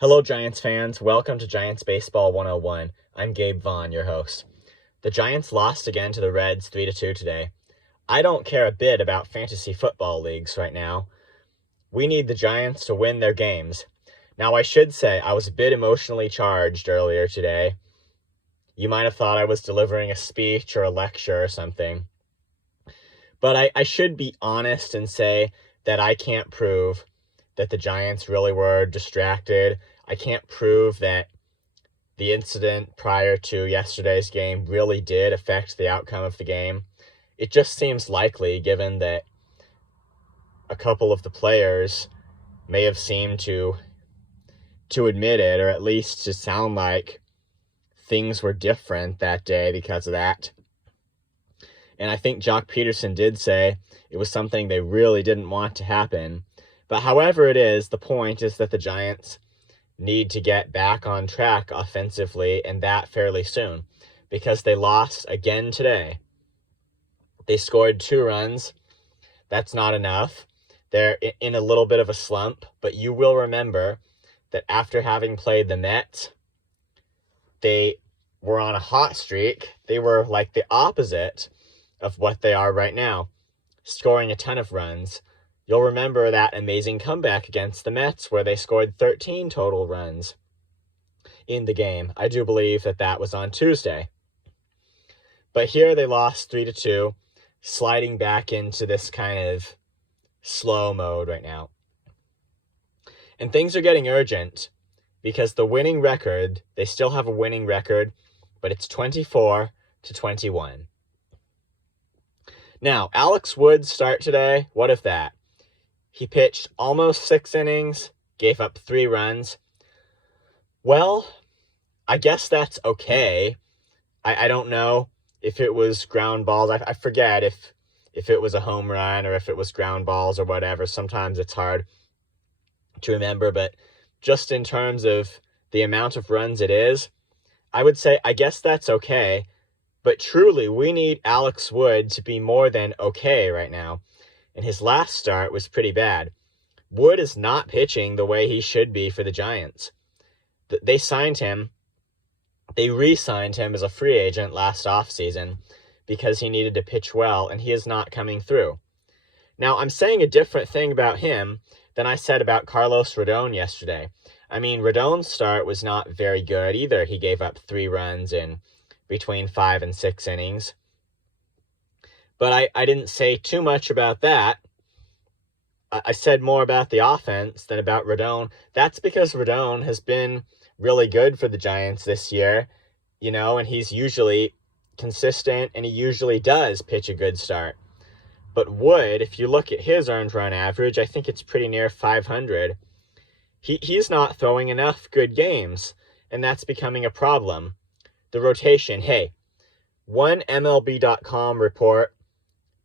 Hello, Giants fans. Welcome to Giants Baseball 101. I'm Gabe Vaughn, your host. The Giants lost again to the Reds 3-2 today. I don't care a bit about fantasy football leagues right now. We need the Giants to win their games. Now, I should say I was a bit emotionally charged earlier today. You might have thought I was delivering a speech or a lecture or something. But I should be honest and say that I can't prove that the Giants really were distracted. I can't prove that the incident prior to yesterday's game really did affect the outcome of the game. It just seems likely, given that a couple of the players may have seemed to admit it, or at least to sound like things were different that day because of that. And I think Jock Peterson did say it was something they really didn't want to happen. But however it is, the point is that the Giants need to get back on track offensively, and that fairly soon, because they lost again today. They scored 2 runs. That's not enough. They're in a little bit of a slump, but you will remember that after having played the Mets, they were on a hot streak. They were like the opposite of what they are right now, scoring a ton of runs. You'll remember that amazing comeback against the Mets where they scored 13 total runs in the game. I do believe that was on Tuesday. But here they lost 3-2, sliding back into this kind of slow mode right now. And things are getting urgent because the winning record, they still have a winning record, but it's 24-21. Now, Alex Wood's start today, what of that? He pitched almost 6 innings, gave up 3 runs. Well, I guess that's okay. I don't know if it was ground balls. I forget if it was a home run or if it was ground balls or whatever. Sometimes it's hard to remember, but just in terms of the amount of runs it is, I would say I guess that's okay. But truly, we need Alex Wood to be more than okay right now. And his last start was pretty bad. Wood is not pitching the way he should be for the Giants. They signed him. They re-signed him as a free agent last offseason because he needed to pitch well, and he is not coming through. Now, I'm saying a different thing about him than I said about Carlos Rodon yesterday. I mean, Rodon's start was not very good either. He gave up 3 runs in between 5 and 6 innings. But I didn't say too much about that. I said more about the offense than about Rodon. That's because Rodon has been really good for the Giants this year, and he's usually consistent, and he usually does pitch a good start. But Wood, if you look at his earned run average, I think it's pretty near 500. He's not throwing enough good games, and that's becoming a problem. The rotation, hey, one MLB.com report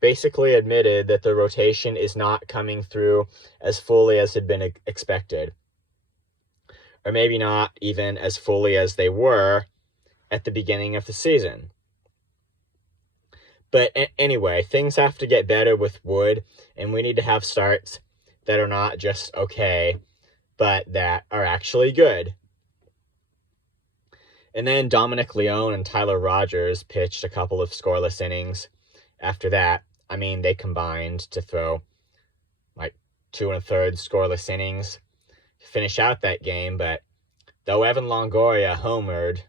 basically admitted that the rotation is not coming through as fully as had been expected. Or maybe not even as fully as they were at the beginning of the season. But anyway, things have to get better with Wood, and we need to have starts that are not just okay, but that are actually good. And then Dominic Leone and Tyler Rogers pitched a couple of scoreless innings. After that, I mean, they combined to throw like 2 1/3 scoreless innings to finish out that game. But though Evan Longoria homered,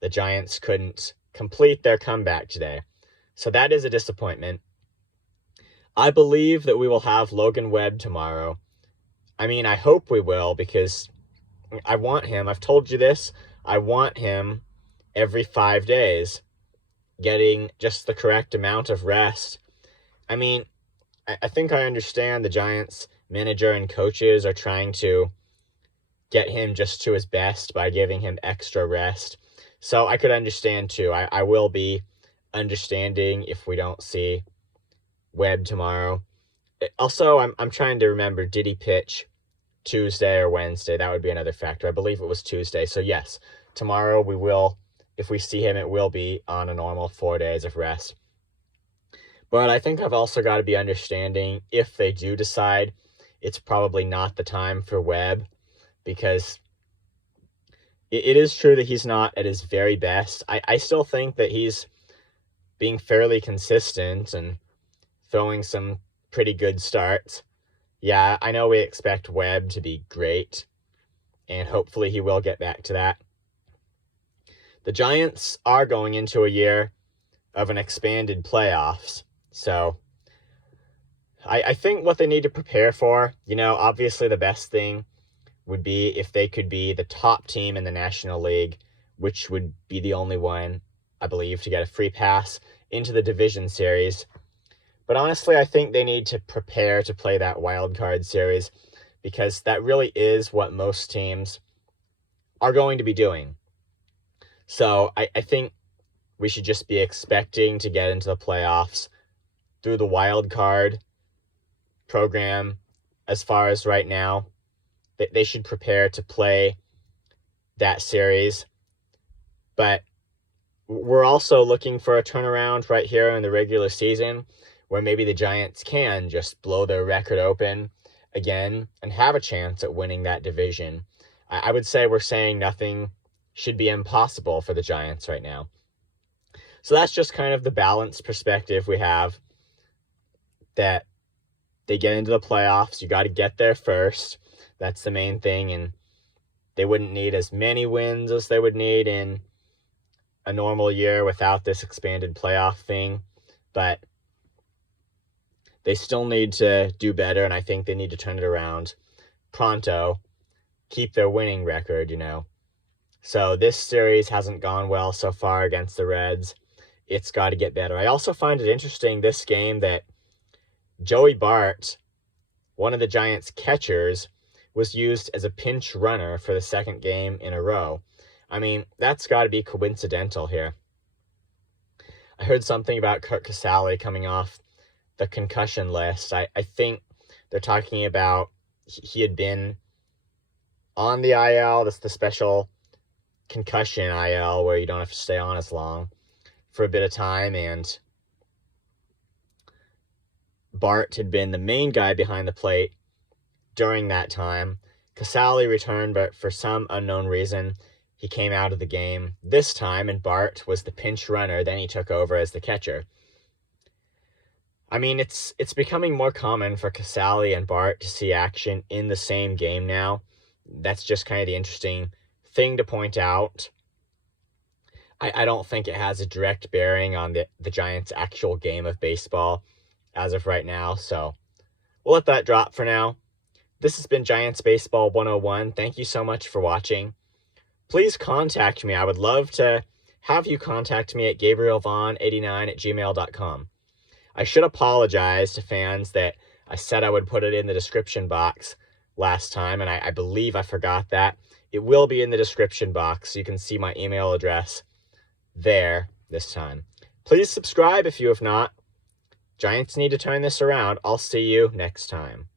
the Giants couldn't complete their comeback today. So that is a disappointment. I believe that we will have Logan Webb tomorrow. I mean, I hope we will, because I want him. I've told you this. I want him every 5 days, getting just the correct amount of rest. I mean, I think I understand the Giants manager and coaches are trying to get him just to his best by giving him extra rest. So I could understand too. I will be understanding if we don't see Webb tomorrow. Also, I'm trying to remember, did he pitch Tuesday or Wednesday? That would be another factor. I believe it was Tuesday. So yes, tomorrow we will, if we see him, it will be on a normal 4 days of rest. But I think I've also got to be understanding if they do decide it's probably not the time for Webb, because it is true that he's not at his very best. I still think that he's being fairly consistent and throwing some pretty good starts. Yeah, I know we expect Webb to be great, and hopefully he will get back to that. The Giants are going into a year of an expanded playoffs, so I think what they need to prepare for, obviously the best thing would be if they could be the top team in the National League, which would be the only one, I believe, to get a free pass into the division series. But honestly, I think they need to prepare to play that wild card series, because that really is what most teams are going to be doing. So I think we should just be expecting to get into the playoffs through the wild card program. As far as right now, they should prepare to play that series. But we're also looking for a turnaround right here in the regular season, where maybe the Giants can just blow their record open again and have a chance at winning that division. I would say we're saying nothing should be impossible for the Giants right now. So that's just kind of the balanced perspective we have, that they get into the playoffs. You got to get there first. That's the main thing, and they wouldn't need as many wins as they would need in a normal year without this expanded playoff thing, but they still need to do better, and I think they need to turn it around pronto, keep their winning record, So this series hasn't gone well so far against the Reds. It's got to get better. I also find it interesting this game that Joey Bart, one of the Giants' catchers, was used as a pinch runner for the second game in a row. I mean, that's got to be coincidental here. I heard something about Curt Casale coming off the concussion list. I think they're talking about he had been on the IL. That's the special concussion IL where you don't have to stay on as long, for a bit of time, and Bart had been the main guy behind the plate during that time. Casale returned, but for some unknown reason, he came out of the game this time, and Bart was the pinch runner. Then he took over as the catcher. I mean, it's becoming more common for Casale and Bart to see action in the same game now. That's just kind of the interesting thing to point out. I don't think it has a direct bearing on the Giants' actual game of baseball as of right now, so we'll let that drop for now. This has been Giants Baseball 101. Thank you so much for watching. Please contact me. I would love to have you contact me at gabrielvaughn89@gmail.com. I should apologize to fans that I said I would put it in the description box last time, and I believe I forgot that. It will be in the description box, so you can see my email address there this time. Please subscribe if you have not. Giants need to turn this around. I'll see you next time.